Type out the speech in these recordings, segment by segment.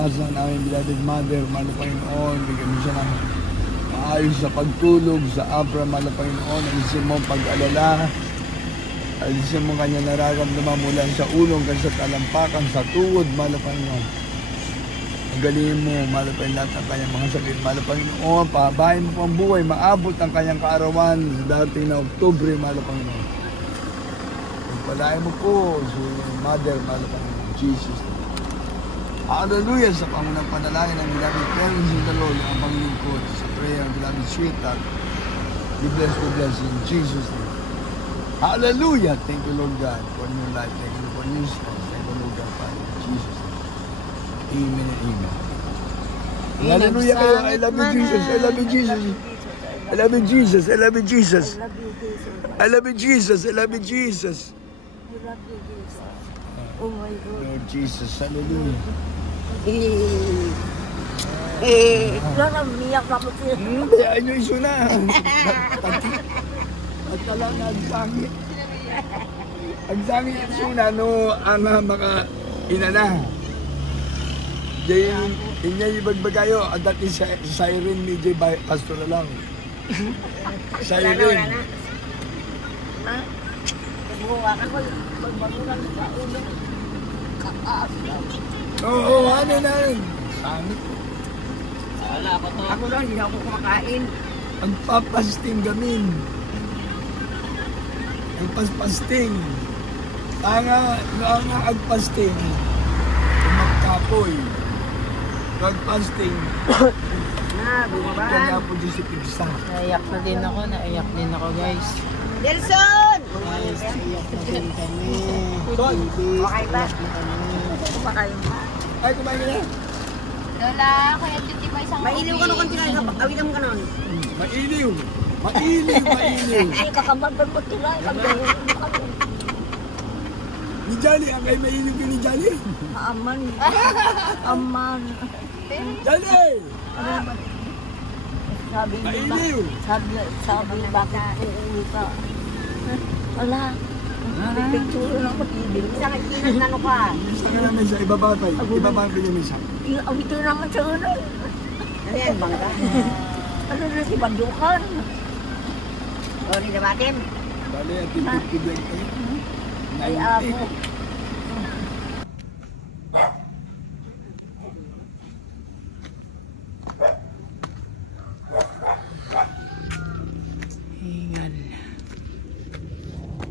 kalakasan ng aming beloved mother, mahal na Panginoon. Bigyan mo siya ng maayos sa pagtulog sa Abra, mahal na Panginoon. Alisin mo ang pag-alala. Alisin mo kanya nararamdaman mula sa ulong, sa talampakan, sa tuhod, mahal na Panginoon. Gagalingin mo, mahal na Panginoon, lahat ng kanyang mga sakit, mahal na Panginoon. Pahabahin mo pang buhay, maabot ang kanyang kaarawan sa darating na Oktubre, mahal na Panginoon. Pagpalain mo po si Mother, mahal na Panginoon, Jesus. Hallelujah sa pangunang panalangin ng beloved parents in the Lord, ang panglingkod sa prayer ng beloved sweetheart. We bless in Jesus' name. Hallelujah! Thank you, Lord God, for new life. Thank you for new strength. Thank you, Lord God, Father, in Jesus' name. Amen and amen. Hallelujah kayo. I love you, Jesus. I love you, Jesus. I love you, Jesus. I love you, Jesus. I love you, Jesus. I love you, Jesus. I love you, Jesus. Oh my God. Lord Jesus, hallelujah. Wala, umiyak na po siya. Hindi, ayun yung isuna. At talang nagsangit. Nagsangit yung isuna, no, ang maka inana. Diyan, inyay ibagbag kayo, at dati siren ni J. Pastor lang. Siren. Ha? Buwa ka ko, magbagulang sa ulo. Kakaas na. Oo, ano na rin. Sangit. Wala ako to. Ako lang, hindi ako kumakain. Agpapasting gamin. Agpaspasting. Nga agpasting. Magkapoy. Agpasting. Bumaba. Kanya po Diyos si Pigsa. Naiyak na din ako guys. Nelson! Guys, naiyak na din kami. Okay ba? Kumakain ba? Ay, kumain ka na. Lola, Kuya Titi ba isang Mailiw ka nung kantila, awitan mo ka nun. Mailiw. Mailiw. Ay, kakamagdan mo sila. Ni Jolly, ang kayo mailiw ka ni Jolly. Aman. Aman. Jolly! Sabi Mailiw. Sabi bakit uuwi ka? Wala. Picture lang ko tibig. Isang ikinas na ka. Saan ka naman siya? Ibabatay. Ibabatay niya siya. Ito naman sa unan. Ano yan, bangga? Ano na si Bandukan? Sorry na batin. Bale, at tipid-tipid lang kayo. Ay, amo. hingal.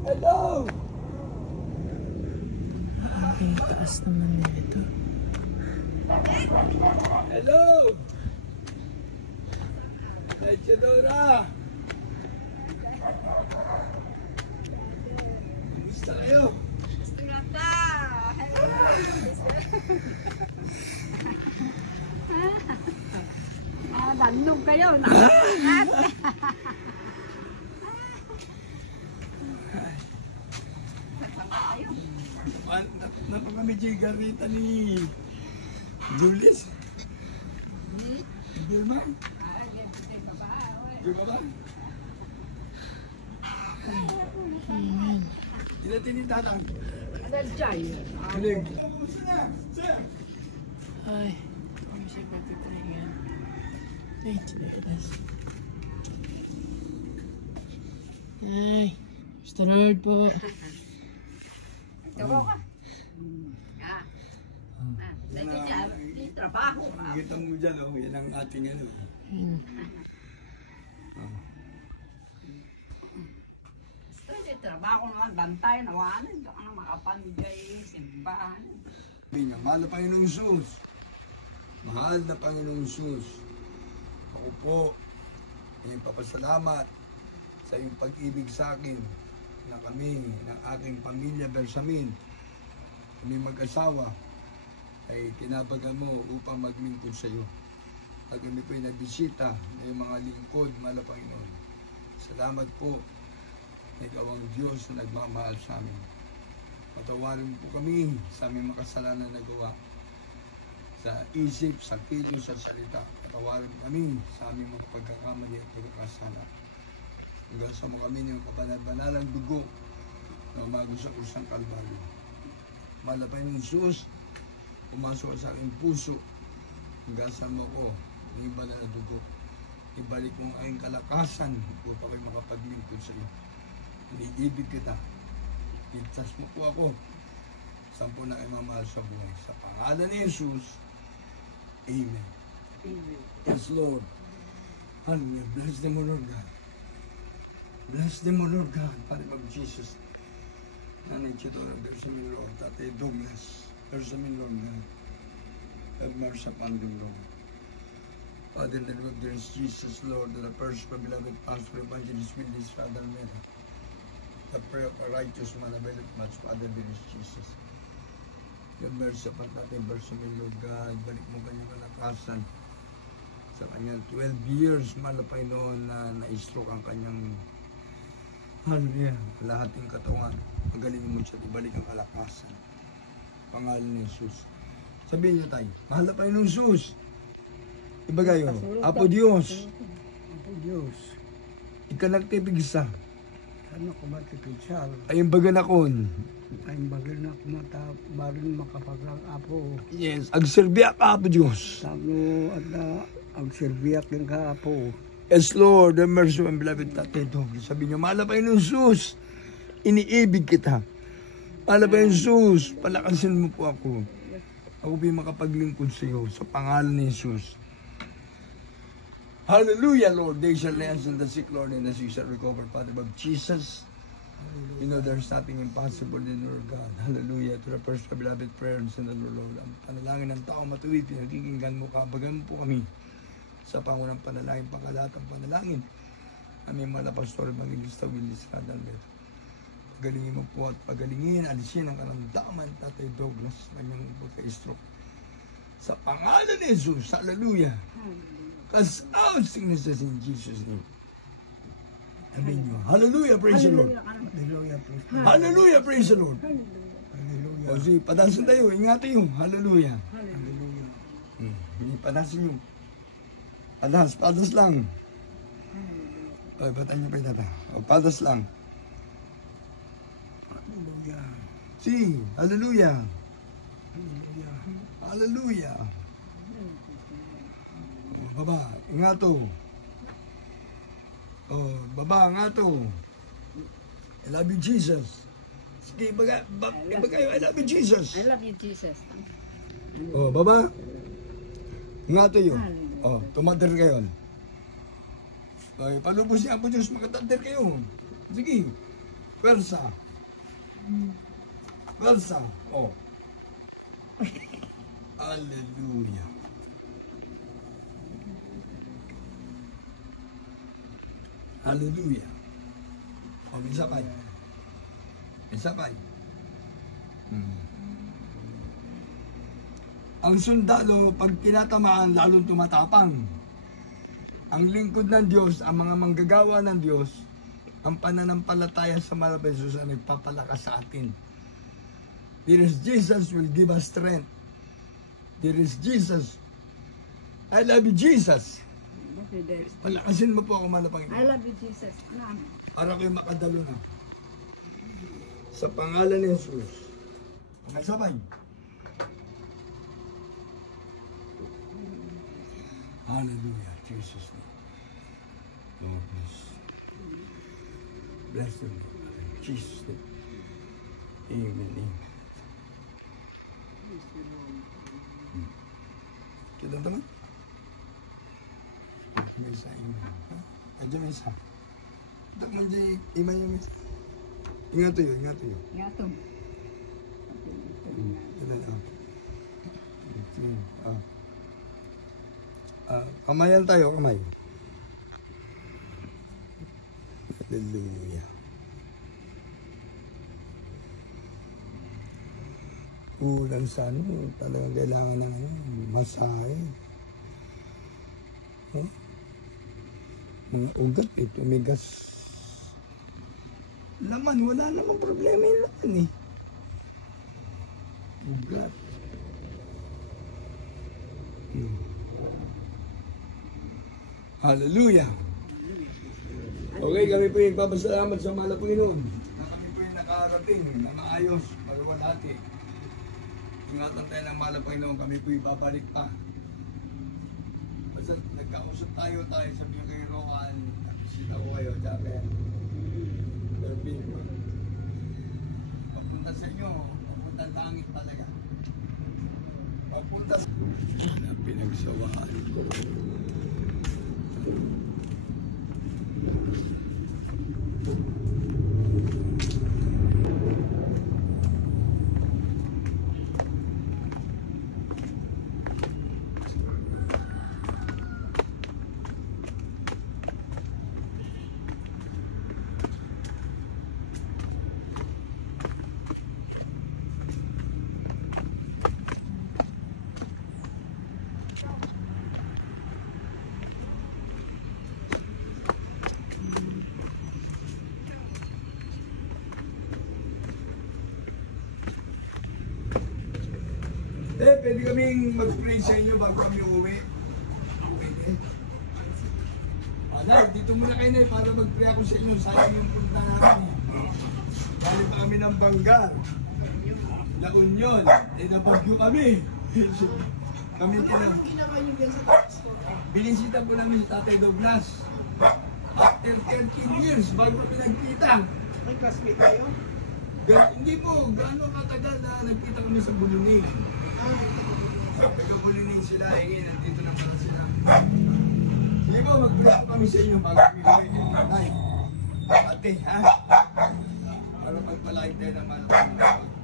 Hello! Ang taas naman nito. Hello! Lechadora! Gusto kayo? Bandog kayo. Napakamidyo yung garita ni Julius. Dilma? Dilma ba? Ilan tinitatan? Adalchay. Galing. Gusto na! Sir! Ay, ang siya pagtitry nga. Ay, tinataas. Ay, Mr. Lord po. Turo ka. Trabaho. Kita mo dyan, oh. Yan ang ating ano. Trabaho naman, bantay, nawanan. Ito ka na makapandigay, simbahan. Sabi niya, mahal na Panginoong Sus. Mahal na Panginoong Sus. Ako po ay papasalamat sa iyong pag-ibig sa akin na kami, ng aking pamilya Bersamin, kami mag-asawa, ay kinabagan mo upang maglingkod sa iyo. At kami po ay nabisita ng mga lingkod, mahal na Panginoon. Salamat po na ikaw ang Diyos na nagmamahal sa amin. Patawarin po kami sa aming makasalanan na gawa. Sa isip, sa kilos, sa salita. Patawarin po kami sa aming mga pagkakamali at pagkakasala. Hanggang sa mga kami ng kabanal-banalang dugo na umago sa krusang Kalbaryo. Malapay ng Diyos, pumasok sa aking puso Hugasan mo ko ng iba na dugo. Ibalik mo ang aking kalakasan upang ako'y makapaglingkod sa iyo. Iniibig kita. Itas mo po ako. Saan po na kayo mamahal sa buhay. Sa pangalan ni Jesus. Amen. Yes, Lord. Hallelujah. Bless them, O Lord God. Bless them, O Lord God. Father of Jesus. Nanay Chito, there's a min, Lord. Tatay Douglas. There's a min, Lord God. Have mercy upon them, Lord. Father, in the name of Jesus, Lord, the first beloved pastor, evangelist, Willis, Father, Mera. The prayer of a righteous man availeth much, Father, there is Jesus. Have mercy upon Tatay Bersamin, Lord God. Balik mo kanyang kalakasan. Sa kanyang 12 years, malapay noon na na-stroke ang kanyang hallelujah, lahating katawan. Magaling mo siya, ibalik ang kalakasan. Pangalan ni Jesus. Sabihin niyo tayo, mahal na pa ng Jesus. Iba kayo, Apo Diyos. Apo Diyos, Ikanagtipig isa. ano ko matipitsal? Ayong baga na kon. Ay bagay na kumata, barin makapagang apo. Yes, agserbiya ka, Apo Diyos. Tamo at ang serbiyak ng kaapo. Yes, Lord, the mercy and beloved Tatay Douglas. Sabi niyo, mahal na pa ng Jesus. Iniibig kita. Mahal na pa ng Jesus. Palakasin mo po ako. Ako po'y makapaglingkod sa iyo sa pangalan ni Jesus. Hallelujah, Lord. They shall lay hands on the sick, Lord, and the sick shall recover. Father of Jesus, you know there's nothing impossible in your God. Hallelujah. To the first beloved prayers in the Lord. Ang panalangin ng tao matuwid, pinagkikinggan mo ka. Bagan po kami sa pangunang panalangin, pangkalatang panalangin. Aming mga pastor, Evangelista Willis Radalmer. Pagalingin mo po at pagalingin, alisin ang karamdaman, Tatay Douglas, kanyang pagka-stroke. Sa pangalan ni Jesus, hallelujah. Cast out sicknesses in Jesus' name. Amen nyo. Hallelujah, praise the Lord. Hallelujah, please. Hallelujah, praise the Lord. Hallelujah. O sige, padasan tayo, ingatan nyo. Hallelujah. Hallelujah. Hindi, padasan nyo. Padas lang. O, batan nyo pa yung tata. O, padas lang. Hallelujah. Si, hallelujah. Hallelujah. Hallelujah. O, baba, ingato. O, baba, ingato. I love you, Jesus. Sige, iba kayo, I love you, Jesus. I love you, Jesus. O, baba. Ingato yun. O, tumater kayo. O, palubos niya po Diyos, makatater kayo. Sige, pwersa. Pwersa. O. Hallelujah. Hallelujah. O, minsapay. Minsapay. Ang sundalo, pag tinatamaan, lalong tumatapang. Ang lingkod ng Diyos, ang mga manggagawa ng Diyos, ang pananampalataya sa mahal na Jesus ang nagpapalakas sa atin. There is Jesus will give us strength. There is Jesus. I love you, Jesus. Palakasin mo po ako, mahal na Panginoon. I love you, Jesus. Para kayo makadalo na. Sa pangalan ni Jesus. Pagkasabay. Hallelujah, Jesus. Lord, bless. Bless them, Lord. Jesus' name. Amen, amen. Kita teman? May isa, amen. Aja may isa. Tak menjadi iman yang may isa. Ingat tu, ingat tu. Yato. Kita lang. Kamayan tayo, kamay. Hallelujah. Kulang sa ano, talagang kailangan ng masahe. Mga ugat, tumigas. Laman, wala namang problema yung laman eh. Ugat. Hallelujah. Okay, kami po yung nagpapasalamat sa mahal na Panginoon na kami po yung nakarating na maayos, maluwalhati. Ingatan tayo ng mahal na Panginoon, kami po yung babalik pa. magkausap tayo sabi ko kay Rohan, sila ko kayo, sabi. Sabi ko, papunta sa inyo, papunta langit talaga. Papunta sa... Pinagsawaan ko. Pwede kaming mag-pray sa inyo bago kami uwi. Pwede. Nay, dito muna kayo na para mag-pray ako sa inyo. Sayang yung punta namin. Bali pa kami ng Banggar. La Union. Nabagyo kami. Kami tinang. Binisita po namin si Tatay Douglas. After 13 years, bago kami nagkita. May classmate kayo? Hindi po, gaano katagal na nagkita kami sa Bulunig. Nagkabulinig sila, nandito na pala sila. Sige po, mag-pray kami sa inyo bago kami kayo ng nanay. Ate, ha? Para pagpalain tayo ng manapang.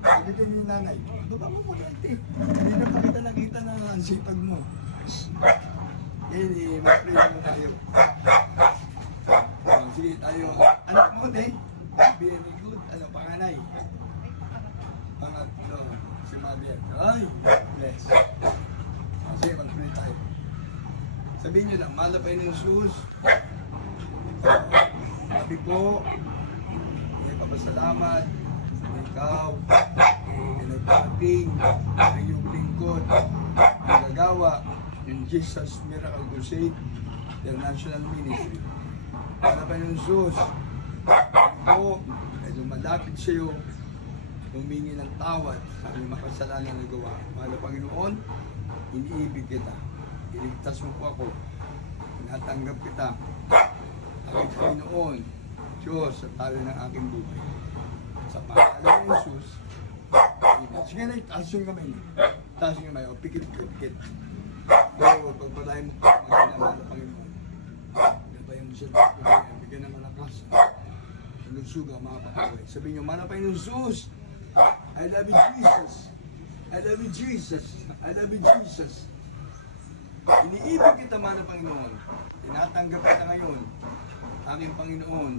Sabi kayo yung nanay, baba mo muna ate. Hindi na pa kita nakita na ang sipag mo. Mag-pray mo tayo. Sige tayo, anak mo ate. Very good, panganay. Pangatlo. Si Mother. Ay, bless. Kasi mag-pray tayo. Sabihin nyo lang, malapay ng Jesus. Sabi po, may papasalamat, ikaw, may nagpating, may yung lingkod, nagagawa ng Jesus Miracle Crusade International Ministry. Malapay ng Jesus. Po, medyo malapit sa iyo, humingi ng tawad sa aming makasalanan na gawa. Mahal na Panginoon, iniibig kita. Iligtas mo po ako. Natanggap kita. Aking Panginoon, Diyos, sa talo ng aking buhay. Sa pangalan ng Jesus, amen. Sige na, taas yung kamay. Taas yung kamay. O, pikit. Pero, pagpalain mo po, mahal na Panginoon. Gabayan mo siya. Bigyan ng malakas. Lusuga, mga pakaway. Sabihin nyo, manapay ng Jesus. I love you, Jesus. I love you, Jesus. I love you, Jesus. Iniibig kita, mana Panginoon. Tinatanggap kita ngayon. Aking Panginoon,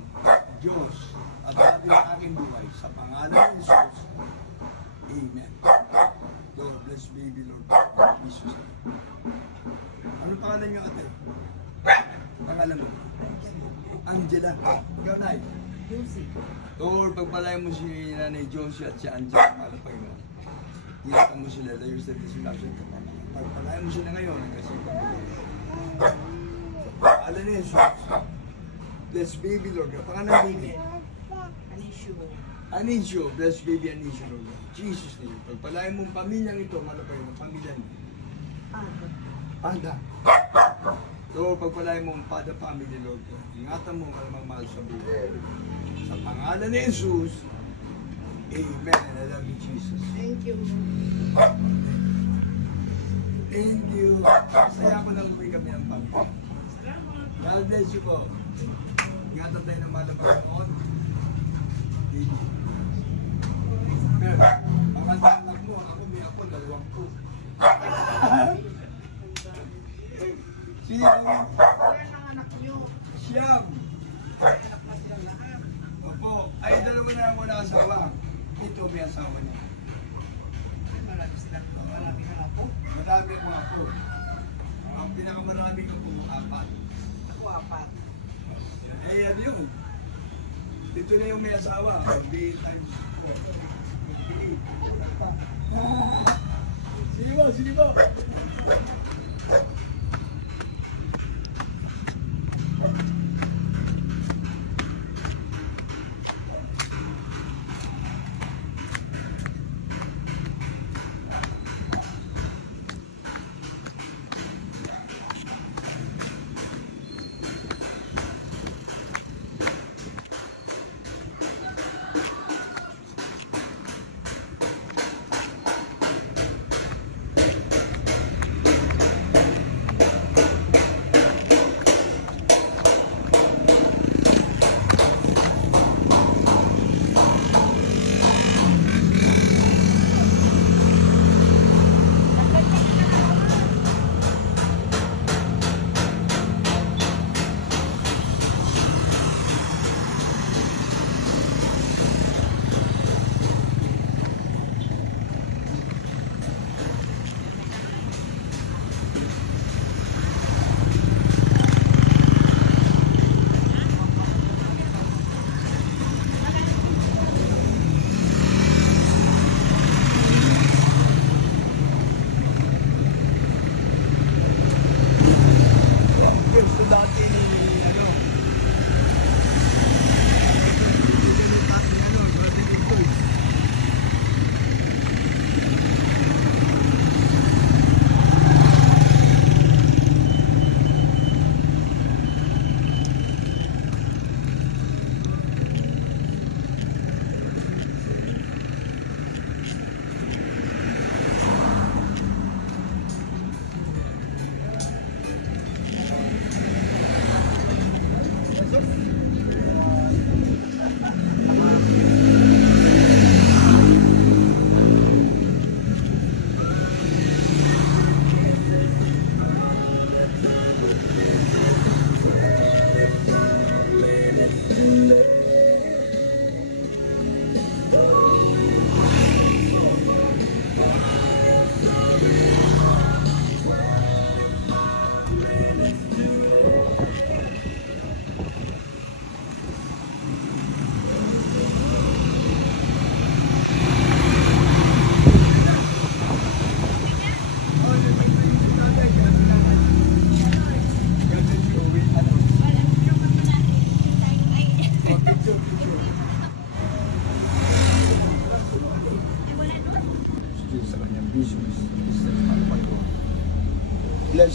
Diyos, at dati ng aking buhay. Sa pangalan ng Jesus. Amen. Lord, bless baby, Lord. Jesus. Ano pangalan nyo, ate? Pangalan mo? Angela. Ikaw, Nay. Lord, pagpalain mo si Nanay Josie at si Angela, mahal Panginoon. Hinatan mo sila, layos na disilation ka pa. Pagpalain mo sila ngayon, kasi pagpalain niya, Jesus. Bless baby, Lord. Pangalan baby? Anisyo. Bless baby Anisyo, Lord. Jesus name. Pagpalain mo ang pamilyang ito, mahal Panginoon, pamilya niyo. Pada. Lord, pagpalain mo ang Pada family, Lord. Ingatan mo ang malamang mahal sa buhay. Sa pangalan ni Jesus, amen. I love you, Jesus. Thank you. Thank you. Saya ko nang uwi kami ng pagkakas. God bless you po. Ingatan tayo ng mahal na Panginoon. Pero, ang anak mo, ako may ako, dalawang ko. Siyam. Siyam. Opo. Ay, dalawa na ako na asawa. Ito may asawa niya. Marami akong ako. Ang pinakamarami ko po, 4. Eh, yan yun. Ito na yung may asawa. B times 4. Sige mo.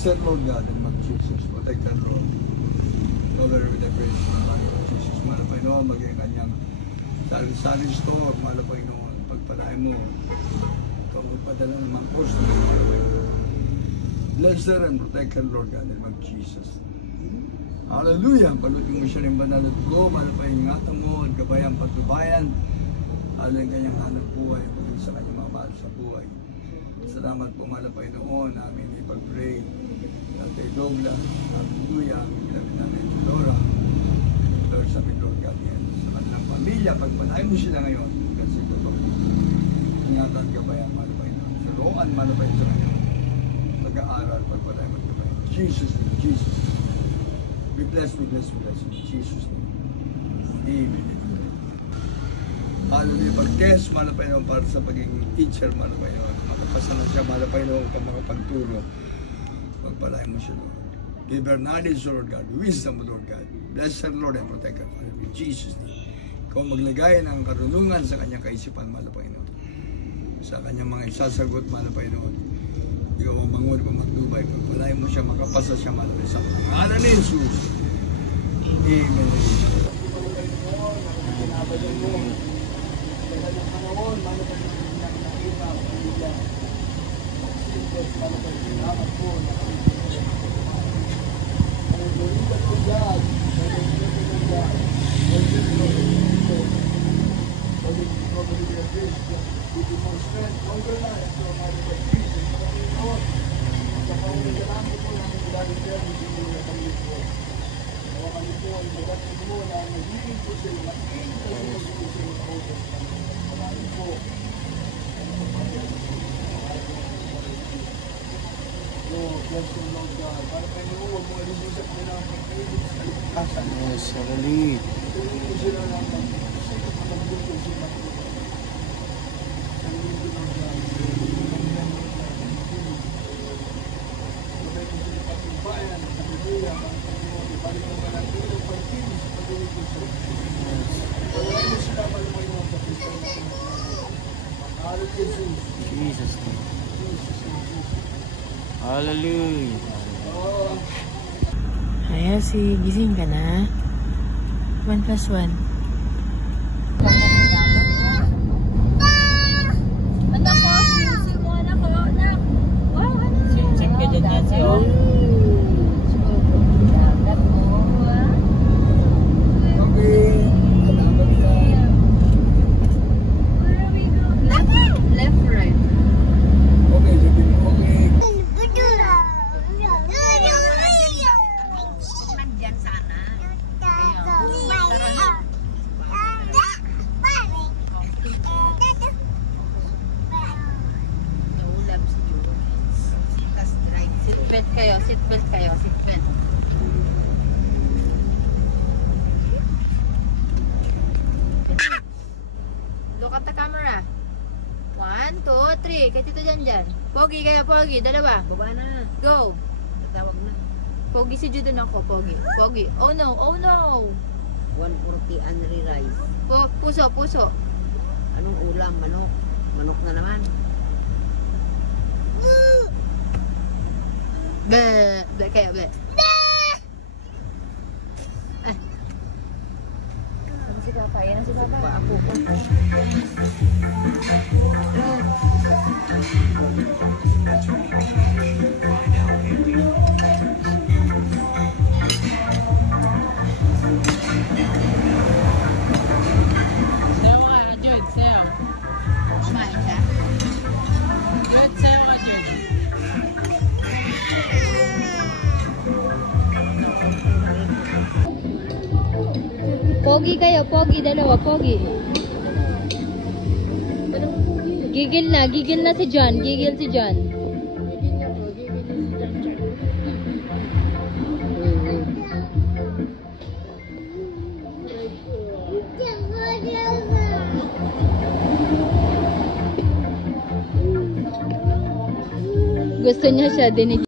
Blessed Lord God, and mag Jesus, protect our Lord. Cover with the praise of the Lord Jesus. Mahal Panginoon, maging kanyang sari-sari store, mahal Panginoon, pagpalain mo. Ikaw magpadala ng mga post na mahal Panginoon. Bless her and protect her, Lord God, and mag Jesus. Hallelujah! Palutin mo siya ng banal at dugo, mahal Panginoon mo, at kabayang pagbabayan. Alay kanyang hanap buhay, maging sa kanyang mga mahal sa buhay. Salamat po, mahal Panginoon, namin ipag-pray. Tatay Douglas, hallelujah, aming ginamit namin Dora. Lord, sa amin, Lord God, yan. Sa kanilang pamilya, pagpalain mo sila ngayon. Kasi ito po, ingatan ka ba yan, mahal Panginoon. Sa roon, mahal Panginoon sa kanyang pag-aaral, pagpalain mo ka ba yan. Jesus name, Jesus name. We bless, we bless, we bless in Jesus name. Amen. Hallelujah, pag-test, mahal Panginoon, para sa pagiging teacher, mahal Panginoon. Makapasa na siya, mahal Panginoon, kung makapagturo. Pagpalain mo siya, Lord. Give her knowledge, Lord God. Wisdom, Lord God. Bless her, Lord, and protect her. In Jesus' name. Ikaw maglagay ng karunungan sa kanyang kaisipan, mahal Panginoon. Sa kanyang mga isasagot, mahal Panginoon. Ikaw ang mangun, magdubay. Pagpalain mo siya, makapasa siya, mahal Panginoon. Sa pangalan ni Jesus. Amen. Yes, hallelujah. Jesus. Hallelujah. Ayan, gising ka na. 1 plus 1. Anak ko, sisil mo anak ko, anak. Wow, anak. Sim ka dyan yan siyo. Left, right. Okay, okay. Nandyan sana. Ulam siguro. Test drive. Seatbelt kayo, seatbelt kayo, seatbelt. Look at the camera. 1, 2, 3. Kaya dito dyan. Pogi kayo, Pogi. Dalawa. Baba na. Go. Tawag na. Pogi si Judon ako, Pogi. Pogi. Oh no, oh no. 140 Anri rice. Puso, puso. Anong ulam? Manok. Manok na naman. Be. Be kayo, be. Ah. Ano si Papa? Yan ang si Papa. Ba ako po. Kumain siya? Pogi kayo, Pogi. Dalawa, Pogi. Gigil na si John. Gigil si John. Gusto niya siya dinig.